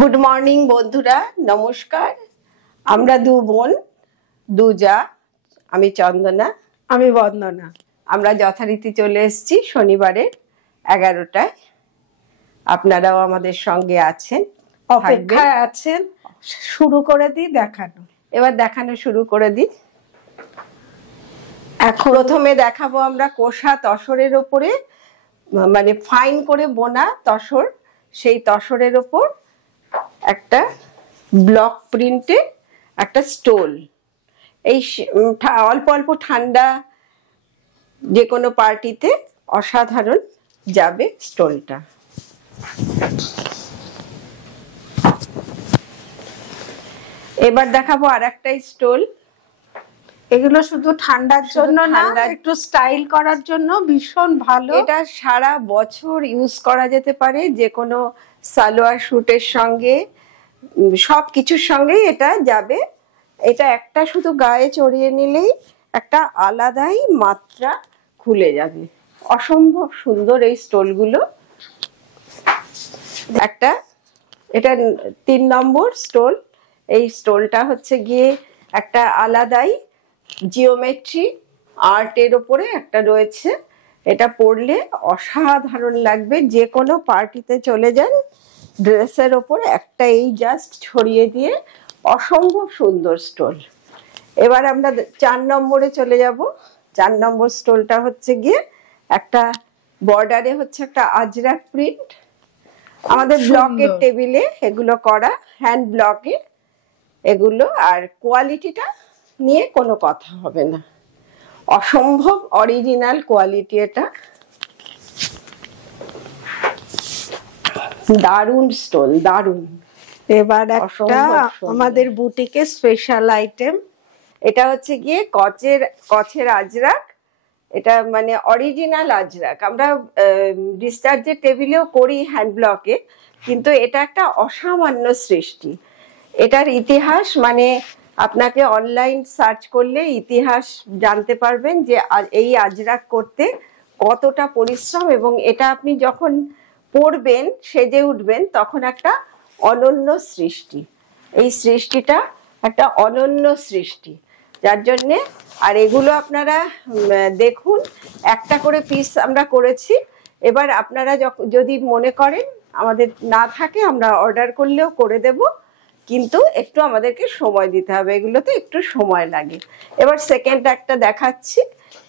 Good morning বন্ধুরা, নমস্কার। আমরা দু বোন, দু যা, আমি চন্দনা, আমি বন্দনা। আমরা যথারীতি চলে এসেছি শনিবারের 11টায়। আপনারাও আমাদের সঙ্গে আছেন, অপেক্ষায় আছেন। শুরু করে দিই দেখানো। এবার দেখানো শুরু করে দিই। এখন প্রথমে দেখাবো আমরা কোষা তসরের ওপরে, মানে ফাইন করে বোনা তসর, সেই তসরের ওপর একটা ব্লক প্রিন্টে একটা স্টোল। এই অল্প অল্প ঠান্ডা যে কোনো পার্টিতে অসাধারণ যাবে স্টোলটা। এবার দেখাবো আর একটা স্টোল। এগুলো শুধু ঠান্ডার জন্য না, একটু স্টাইল করার জন্য ভীষণ ভালো। এটা সারা বছর ইউজ করা যেতে পারে, যে কোনো সালোয়ার স্যুটের সঙ্গে, সব কিছুর সঙ্গেই এটা যাবে। এটা একটা শুধু গায়ে চড়িয়ে নিলেই একটা আলাদাই মাত্রা খুলে যাবে। অসম্ভব সুন্দর এই স্টোলগুলো। একটা এটা 3 নম্বর স্টোল। এই স্টোলটা হচ্ছে গিয়ে একটা আলাদাই জিওমেট্রি আর্টের ওপরে একটা রয়েছে। এটা পরলে অসাধারণ লাগবে। যে কোনো পার্টিতে চলে যান, ড্রেসের ওপর একটা এই জাস্ট ছড়িয়ে দিয়ে অসম্ভব সুন্দর স্টোল। এবার আমরা 4 নম্বরে চলে যাব। 4 নম্বর স্টোলটা হচ্ছে গিয়ে একটা বর্ডারে হচ্ছে একটা আজরাক প্রিন্ট। আমাদের ব্লকের টেবিলে এগুলো করা, হ্যান্ড ব্লকে এগুলো। আর কোয়ালিটিটা নিয়ে কোনো কথা হবে না, অসম্ভব অরিজিনাল কোয়ালিটি। এটা দারুণ স্টোন, দারুণ। এবার একটা আমাদের বুটিকে স্পেশাল আইটেম। এটা হচ্ছে গিয়ে কচের আজরাক। এটা মানে অরিজিনাল আজরাক। আমরা ডিসচার্জের টেবিলেও করি হ্যান্ড ব্লকে, কিন্তু এটা একটা অসামান্য সৃষ্টি। এটার ইতিহাস মানে আপনাকে অনলাইন সার্চ করলে ইতিহাস জানতে পারবেন যে এই আজরাক করতে কতটা পরিশ্রম, এবং এটা আপনি যখন পরবেন, সেজে উঠবেন, তখন একটা অনন্য সৃষ্টি। এই সৃষ্টিটা একটা অনন্য সৃষ্টি, যার জন্যে। আর এগুলো আপনারা দেখুন, একটা করে পিস আমরা করেছি। এবার আপনারা যদি মনে করেন আমাদের না থাকে, আমরা অর্ডার করলেও করে দেব, কিন্তু একটু আমাদেরকে সময় দিতে হবে, এগুলোতে একটু সময় লাগে। এবার সেকেন্ড একটা দেখাচ্ছি।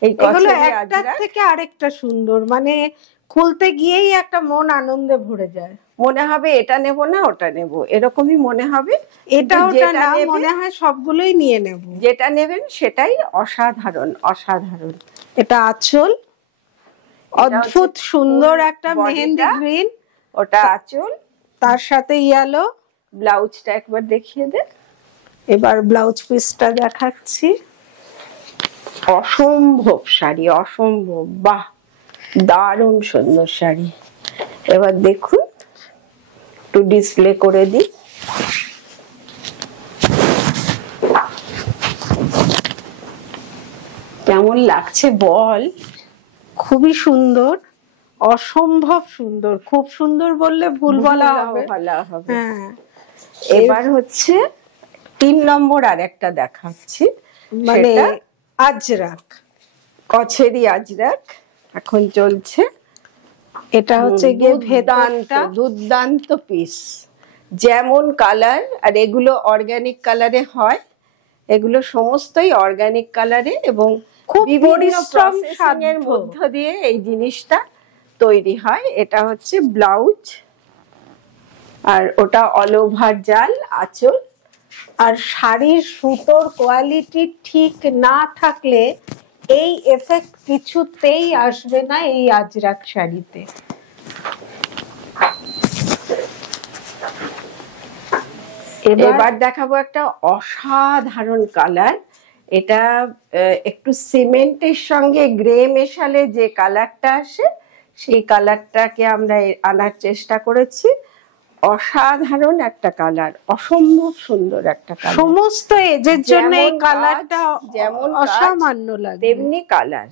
এগুলো একটা থেকে আরেকটা সুন্দর, মানে খুলতে গিয়েই একটা মন আনন্দে ভরে যায়। মনে হবে এটা নেব না ওটা নেব, এরকমই মনে হবে। এটা ওটা না, মনে হয় সবগুলোই নিয়ে নেব। যেটা নেবেন সেটাই অসাধারণ, অসাধারণ। এটা আঁচল, অদ্ভুত সুন্দর একটা মেহেন্দি গ্রিন, ওটা আঁচল। তার সাথে ইয়েলো। ব্লাউজটা একবার দেখিয়ে দে। এবার ব্লাউজ পিসটা দেখাচ্ছি। অসম্ভব শাড়ি, অসম্ভব, বাহ, দারুণ সুন্দর শাড়ি। এবার দেখুন, একটু ডিসপ্লে করে দিই। কেমন লাগছে বল? খুবই সুন্দর, অসম্ভব সুন্দর। খুব সুন্দর বললে ভুল বলা হবে। হ্যাঁ, এবার হচ্ছে 3 নম্বর আর একটা দেখাচ্ছি, মানে আজরাক, কচেরি আজরাক এখন চলছে। এটা হচ্ছে গিয়ে দুর্দান্ত পিস। যেমন কালার, আর এগুলো অর্গানিক কালারে হয়, এগুলো সমস্তই অর্গানিক কালারে, এবং খুব পরিশ্রম এর মধ্য দিয়ে এই জিনিসটা তৈরি হয়। এটা হচ্ছে ব্লাউজ, আর ওটা অল ওভার জাল আঁচল। আর শাড়ির সুতোর কোয়ালিটি ঠিক না থাকলে এই এফেক্ট কিছুতেই আসবে না এই আজরাক শাড়িতে। এবার দেখাবো একটা অসাধারণ কালার। এটা একটু সিমেন্টের সঙ্গে গ্রে মেশালে যে কালারটা আসে, সেই কালারটাকে আমরা আনার চেষ্টা করেছি। অসাধারণ একটা কালার, অসম্ভব সুন্দর একটা কালার। সমস্ত এজের জন্য এই কালারটা যেমন অসামান্য লাগে, তেমনি কালার।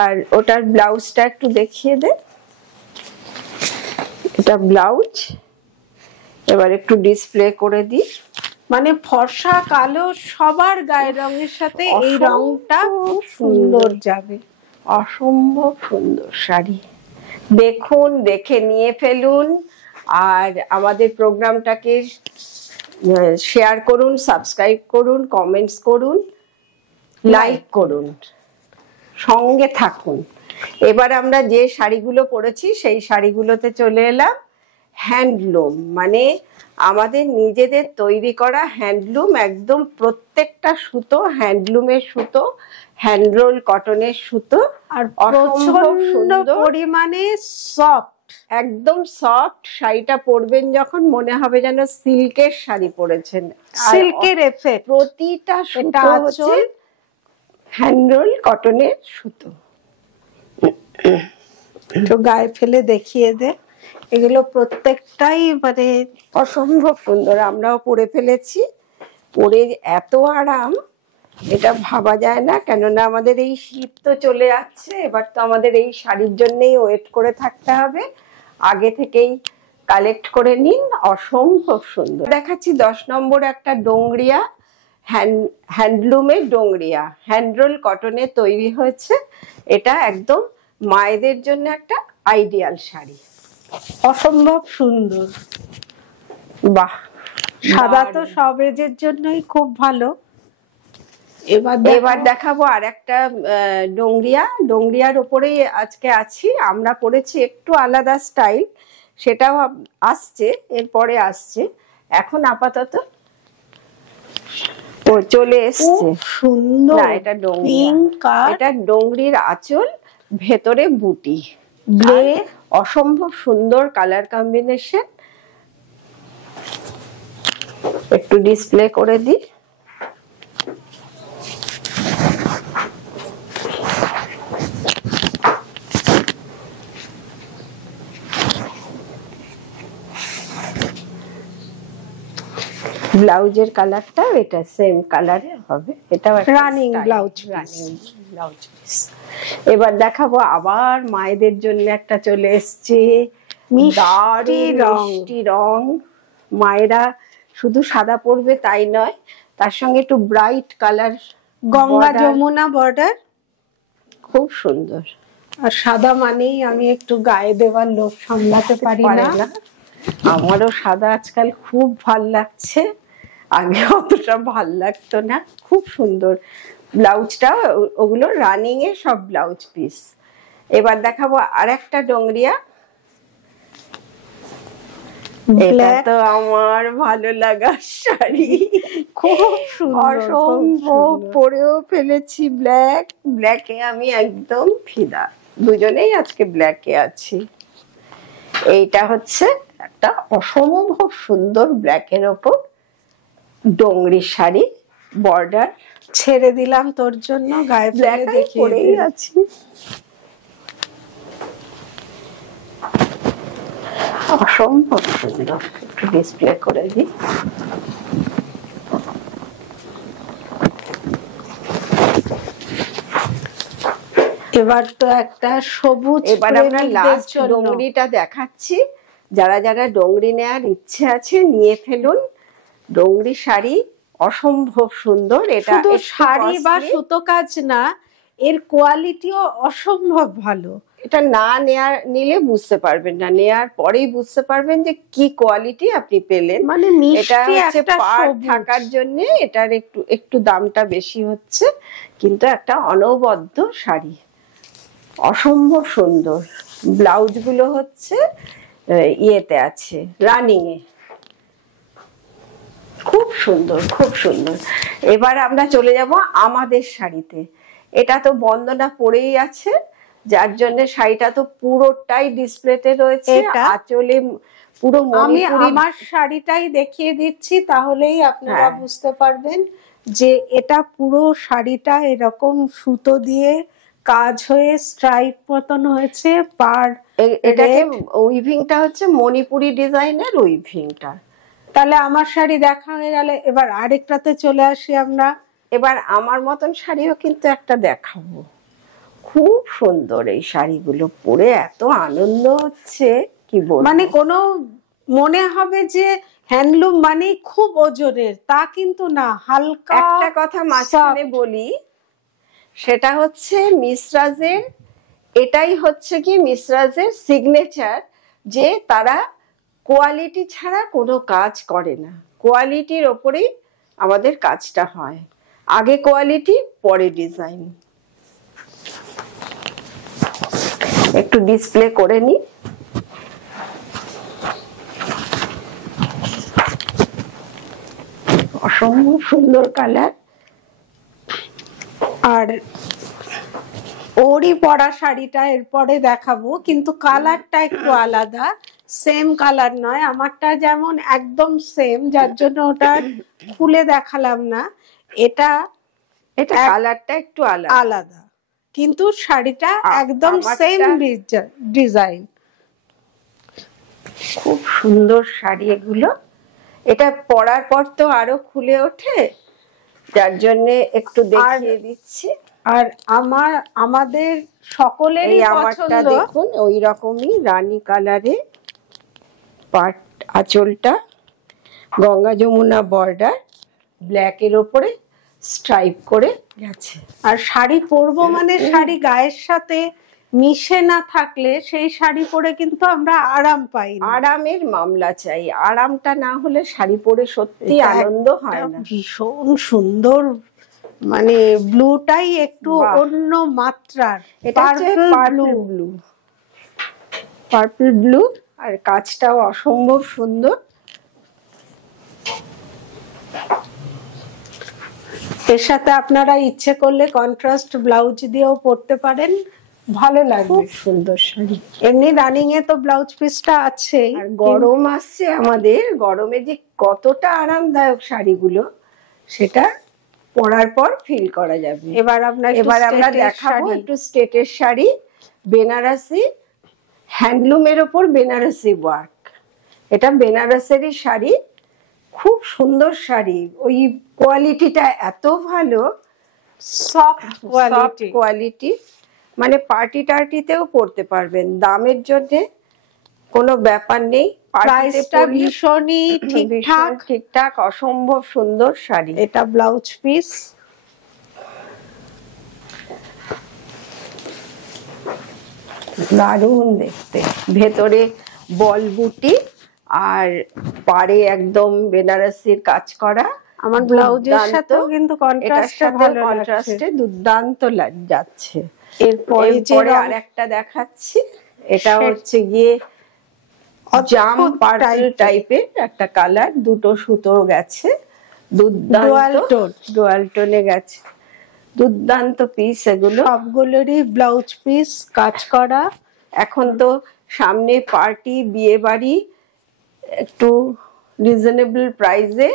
আর ওটার ব্লাউজটা একটু দেখিয়ে দে। এটা ব্লাউজ, এবার একটু ডিসপ্লে করে দিই। মানে ফর্সা কালো সবার গায়ের রঙের সাথে এই রংটা খুব সুন্দর যাবে। অসম্ভব সুন্দর শাড়ি। দেখুন, দেখে নিয়ে ফেলুন, আর আমাদের প্রোগ্রামটাকে শেয়ার করুন, সাবস্ক্রাইব করুন, কমেন্টস করুন, লাইক করুন, সঙ্গে থাকুন। এবার আমরা যে শাড়িগুলো পরেছি সেই শাড়িগুলোতে চলে এলাম। হ্যান্ডলুম, মানে আমাদের নিজেদের তৈরি করা হ্যান্ডলুম, একদম প্রত্যেকটা সুতো হ্যান্ডলুমের সুতো, হ্যান্ডরোল কটনের সুতো, আর অসম্ভব সুন্দর পরিমাণে সফট, একদম সফট। শাড়িটা পরবেন যখন মনে হবে যেন সিল্কের শাড়ি পরেছেন। সিল্কের এফেক্ট। প্রতিটা সুতো হচ্ছে হ্যান্ডরোল কটনের সুতো। তো গায়ে ফেলে দেখিয়ে দে। এগুলো প্রত্যেকটাই মানে অসম্ভব সুন্দর। আমরাও পরে ফেলেছি, পরে এত আরাম, এটা ভাবা যায় না। কেননা আমাদের এই শীত তো চলে যাচ্ছে, এবার তো আমাদের এই শাড়ির জন্যই ওয়েট করে থাকতে হবে। আগে থেকেই কালেক্ট করে নিন। অসম্ভব সুন্দর। দেখাচ্ছি 10 নম্বর একটা ডোংরিয়া, হ্যান্ডলুমের ডোংরিয়া, হ্যান্ডরোল কটনে তৈরি হয়েছে। এটা একদম মায়েদের জন্য একটা আইডিয়াল শাড়ি। অসম্ভব সুন্দর। বাহ, সাদা তো সব এজের জন্যই খুব ভালো। এবার দেখাবো আর একটা ডোংরিয়া। ডোংরিয়ার উপরেই আজকে আছি আমরা, পড়েছি একটু আলাদা স্টাইল, সেটাও আসছে, এরপরে আসছে। এখন আপাতত ও চলে এসছে। সুন্দর। না, এটা ডোংরিয়া, এটা ডোংরির আঁচল, ভেতরে বুটি, অসম্ভব সুন্দর কালার কম্বিনেশন। একটু ডিসপ্লে করে দিই। ব্লাউজের কালারটা এটা সেম কালারে হবে, এটা running blouse, running blouse piece. এবার দেখাবো আবার মায়েদের জন্য একটা চলে এসছে, মিষ্টি রং। মায়েরা শুধু সাদা পরবে তাই নয়, তার সঙ্গে একটু bright colour, Ganga Yamuna border, খুব সুন্দর। আর সাদা মানেই আমি একটু গায়ে দেওয়ার লোভ সামলাতে পারি না। আমারও সাদা আজকাল খুব ভাল লাগছে, আগে অতটা ভাল লাগতো না। খুব সুন্দর ব্লাউজটা, ওগুলো রানিং এ সব ব্লাউজ পিস। এবার দেখাবো আর একটা ডোংরিয়া। এটা তো আমার ভালো লাগা শাড়ি, খুব সুন্দর, অসম্ভব। পরেও ফেলেছি ব্ল্যাক, ব্ল্যাকে আমি একদম ফিদা। দুজনেই আজকে ব্ল্যাকে আছি। এইটা হচ্ছে একটা অসম্ভব সুন্দর ব্ল্যাকের ওপর ডোংরি শাড়ি, বর্ডার। ছেড়ে দিলাম তোর জন্য, গায়ে ব্ল্যাক পরেই আছি। অসম্ভব সুন্দর। একটু ডিসপ্লে করে দিই। এবার তো একটা সবুজ, এবার আমরা লাস্ট ডোংরিটা দেখাচ্ছি। যারা যারা ডোংরি নেওয়ার ইচ্ছে আছে নিয়ে ফেলুন। ডোংরি শাড়ি অসম্ভব সুন্দর। এটা শুধু শাড়ি বা সুতো কাজ না, এর কোয়ালিটিও অসম্ভব ভালো। এটা না নিলে বুঝতে পারবেন না, নেয়ার পরেই বুঝতে পারবেন যে কি কোয়ালিটি আপনি পেলেন। মানে এটা হচ্ছে পাড় থাকার জন্য এটার একটু দামটা বেশি হচ্ছে, কিন্তু একটা অনবদ্য শাড়ি, অসম্ভব সুন্দর। ব্লাউজ গুলো হচ্ছে ইয়েতে আছে, রানিং এ, খুব সুন্দর, খুব সুন্দর। এবার আমরা চলে যাব আমাদের শাড়িতে। এটা তো বন্দনা পরেই আছে, যার জন্য শাড়িটা তো পুরোটাই ডিসপ্লেতে রয়েছে। আঁচলে পুরো, আমি আমার শাড়িটাই দেখিয়ে দিচ্ছি, তাহলেই আপনারা বুঝতে পারবেন যে এটা পুরো শাড়িটা এরকম সুতো দিয়ে কাজ হয়ে স্ট্রাইপ মতন হয়েছে। পাড়, এটাকে উইভিংটা হচ্ছে মণিপুরি ডিজাইনের উইভিংটা। তাহলে আমার শাড়ি দেখা হয়ে গেলে এবার আরেকটাতে চলে আসি আমরা। এবার আমার মতন শাড়িও কিন্তু একটা দেখাবো। খুব সুন্দর এই শাড়িগুলো পরে, এত আনন্দ হচ্ছে কি বলবো। মানে কোনো মনে হবে যে হ্যান্ডলুম মানে খুব ওজনের, তা কিন্তু না, হালকা। একটা কথা মাঝখানে বলি, সেটা হচ্ছে মিশরাজের, এটাই হচ্ছে কি মিশরাজের সিগনেচার, যে তারা কোয়ালিটি ছাড়া কোনো কাজ করে না। কোয়ালিটির ওপরেই আমাদের কাজটা হয়, আগে কোয়ালিটি পরে ডিজাইন। একটু ডিসপ্লে করে নি। অসম্ভব সুন্দর কালার। আর ওরই পরা শাড়িটা এরপরে দেখাবো, কিন্তু কালারটা একটু আলাদা, সেম কালার নয়। আমারটা যেমন একদম সেম, যার জন্য ওটা খুলে দেখালাম না। এটা কালারটা একটু আলাদা, কিন্তু শাড়িটা একদম সেম ডিজাইন। খুব সুন্দর শাড়ি এগুলো। এটা পরার পর তো আরো খুলে ওঠে, যার জন্য একটু দেখিয়ে দিচ্ছি। আর আমাদের সকলেরই আমারটা দেখুন ওই রকমই রানী কালারে, পাট আঁচলটা গঙ্গা যমুনা বর্ডার, ব্ল্যাকের ওপরে স্ট্রাইপ করে গেছে। আর শাড়ি পরবো মানে শাড়ি গায়ের সাথে মিশে না থাকলে সেই শাড়ি পরে কিন্তু আমরা আরাম পাই না। আরামের মামলা চাই, আরামটা না হলে শাড়ি পরে সত্যি আনন্দ হয় না। ভীষণ সুন্দর, মানে ব্লুটাই একটু অন্য মাত্রার, পার্পল ব্লু, আর কাজটাও অসম্ভব সুন্দর। এর সাথে আপনারা ইচ্ছে করলে কন্ট্রাস্ট ব্লাউজ দিয়েও পরতে পারেন, ভালো লাগবে। সুন্দর শাড়ি। এমনি রানিং এ তো ব্লাউজ পিসটা আছে। আর গরম আসছে আমাদের, গরমে যে কতটা আরামদায়ক শাড়িগুলো সেটা পরার পর ফিল করা যাবে। এবার আমরা দেখাবো একটু স্টেটের শাড়ি, বেনারসি, হ্যান্ডলুমের ওপর বেনারসি ওয়ার্ক। এটা বেনারসেরই শাড়ি, খুব সুন্দর শাড়ি। ওই কোয়ালিটিটা এত ভালো, সফট কোয়ালিটি, মানে পার্টি টার্টিতেও পরতে পারবেন। দামের জন্য কোনো ব্যাপার নেই, প্রাইসটা ভীষণই ঠিকঠাক, অসম্ভব সুন্দর শাড়ি। এটা ব্লাউজ পিস, দারুণ দেখতে। ভেতরে বল বুটি আর পাড়ে একদম বেনারসির কাজ করা। আমার ব্লাউজের সাথেও কিন্তু কন্ট্রাস্টে দুর্দান্ত যাচ্ছে। এরপরে আরেকটা দেখাচ্ছি, এটা হচ্ছে গিয়ে জাম পার্পল টাইপের একটা কালার, দুটো সুতো গেছে, ডুয়াল টোনে গেছে, দুর্দান্ত পিস এগুলো। সবগুলোরই ব্লাউজ পিস কাজ করা। এখন তো সামনে পার্টি, বিয়ে বাড়ি, একটু রিজনেবল প্রাইসে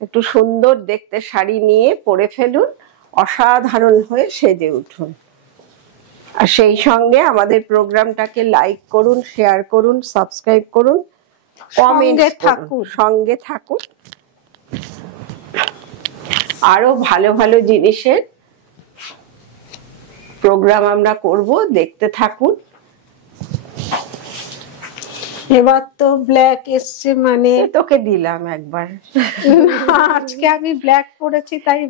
একটু সুন্দর দেখতে শাড়ি নিয়ে পরে ফেলুন, অসাধারণ হয়ে সেজে উঠুন। আর সেই সঙ্গে আমাদের প্রোগ্রামটাকে লাইক করুন, শেয়ার করুন, সাবস্ক্রাইব করুন, সঙ্গে থাকুন। আরো ভালো ভালো জিনিসের প্রোগ্রাম আমরা করব, দেখতে থাকুন। এবার তো ব্ল্যাক এসছে, মানে তোকে দিলাম একবার। আজকে আমি ব্ল্যাক পরেছি তাই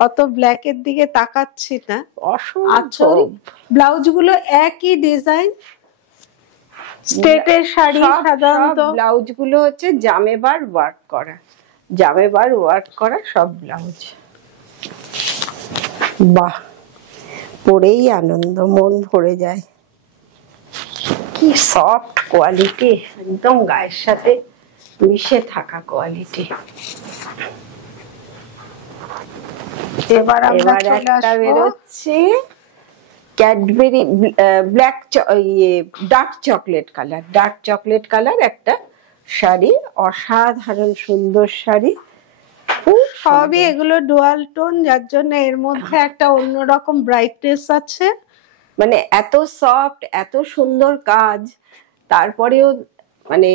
অত ব্ল্যাকের দিকে তাকাচ্ছি না। অসম্ভব। ব্লাউজ গুলো একই ডিজাইন, স্টেটের শাড়ি সাধারণত ব্লাউজ গুলো হচ্ছে জামেবার ওয়ার্ক করা সব ব্লাউজ। বাহ, পরেই আনন্দ, মন ভরে যায়। কি সফট কোয়ালিটি, একদম গায়ের সাথে মিশে থাকা কোয়ালিটি। এবার একটা বেরোচ্ছে Cadbury black, dark chocolate colour একটা শাড়ি, অসাধারণ সুন্দর শাড়ি। সবই এগুলো ডুয়াল টোন, যার জন্য এর মধ্যে একটা অন্যরকম ব্রাইটনেস আছে। মানে এত সফট, এত সুন্দর কাজ, তারপরেও মানে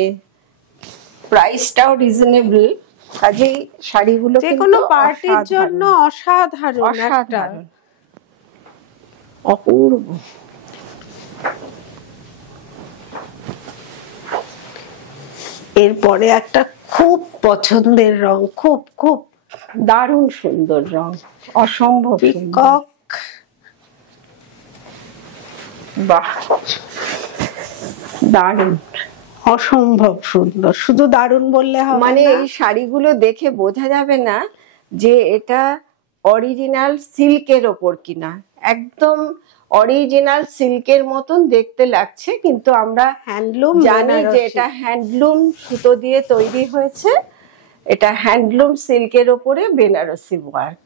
প্রাইসটাও রিজনেবল, কাজেই শাড়িগুলো যে কোনো পার্টির জন্য অসাধারণ, অপূর্ব। এরপরে একটা খুব পছন্দের রং, খুব খুব দারুণ সুন্দর রং, অসম্ভব পিকক। বাহ, দারুণ, অসম্ভব সুন্দর। শুধু দারুণ বললে হবে মানে না, এই শাড়িগুলো দেখে বোঝা যাবে না যে এটা অরিজিনাল সিল্কের ওপর কিনা। একদম অরিজিনাল সিল্কের মতন দেখতে লাগছে, কিন্তু আমরা হ্যান্ডলুম জানি যে এটা হ্যান্ডলুম সুতো দিয়ে তৈরি হয়েছে। এটা হ্যান্ডলুম সিল্কের ওপরে বেনারসি ওয়ার্ক,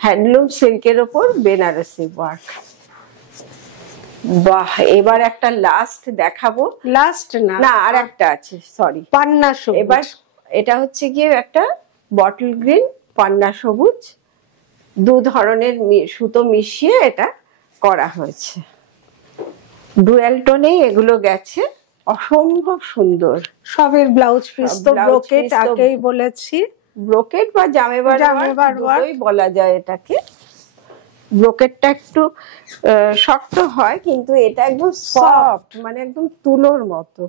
হ্যান্ডলুম সিল্কের ওপর বেনারসি ওয়ার্ক। বাহ, এবার একটা লাস্ট দেখাবো। লাস্ট না, না, আর একটা আছে, সরি, পান্না সবুজ। এবার এটা হচ্ছে গিয়ে একটা বটল গ্রিন পান্না সবুজ, দু ধরনের সুতো মিশিয়ে এটা করা হয়েছে। ডুয়াল টোনে এগুলো গেছে, অসম্ভব সুন্দর। সবের ব্লাউজ পিস তো ব্লাউজ ব্রোকেট পিস তো আগেই বলেছি, ব্রোকেট বা জামেবার দুটোই বলা যায় এটাকে। ব্রোকেটটা একটু শক্ত হয়, কিন্তু এটা একদম সফট, মানে একদম তুলোর মতো।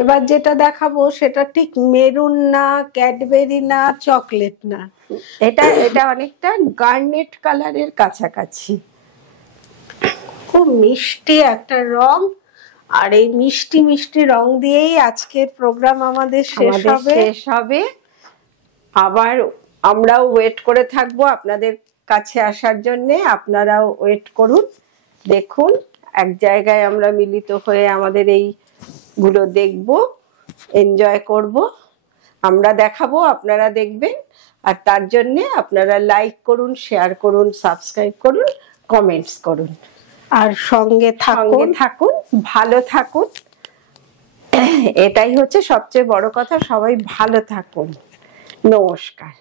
এবার যেটা দেখাবো সেটা ঠিক মেরুন না, ক্যাডবেরি না, চকলেট না, এটা অনেকটা গার্নেট কালারের কাছাকাছি। খুব মিষ্টি একটা রং। আর এই মিষ্টি মিষ্টি রং দিয়েই আজকের প্রোগ্রাম আমাদের শেষ হবে। আবার আমরাও ওয়েট করে থাকবো আপনাদের কাছে আসার জন্য। আপনারাও ওয়েট করুন, দেখুন এক জায়গায় আমরা মিলিত হয়ে আমাদের এইগুলো দেখবো, এনজয় করব। আমরা দেখাবো, আপনারা দেখবেন। আর তার জন্যে আপনারা লাইক করুন, শেয়ার করুন, সাবস্ক্রাইব করুন, কমেন্টস করুন, আর সঙ্গে থাকুন, ভালো থাকুন। এটাই হচ্ছে সবচেয়ে বড় কথা। সবাই ভালো থাকুন। নমস্কার।